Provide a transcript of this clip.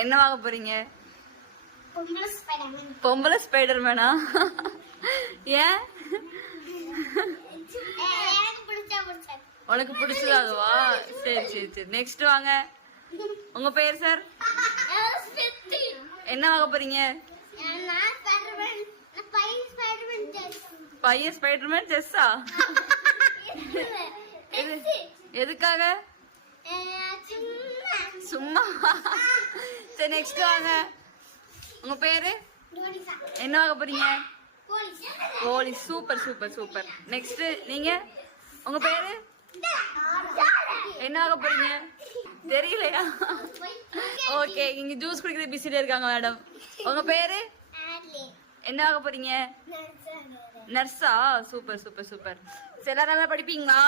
என்ன வாங்க போறீங்க? பொம்பளை ஸ்பைடர்மேனா? ஏன் உனக்கு பிடிச்சது அதுவா? சரி சரி சரி. நெக்ஸ்ட் வாங்க. உங்க பேர் சார்? என்ன வாங்க போறீங்க? பையன் ஸ்பைடர்மேன் செஸ்ஸா? எதுக்காக? சும்மா. சரி நெக்ஸ்ட் வாங்க. உங்க பேரு என்ன வாங்க போறீங்க? Police. Super super super. Next நீங்க உங்க பேரு என்ன வாங்க போறீங்க? தெரியலையா? ஓகே, இங்க ஜூஸ் குடிக்கிறது பிஸில இருக்காங்க மேடம். உங்க பேரு என்ன வாங்க போறீங்க? நர்ஸா? Super super super. எல்லாரும் நல்லா படிப்பீங்களா?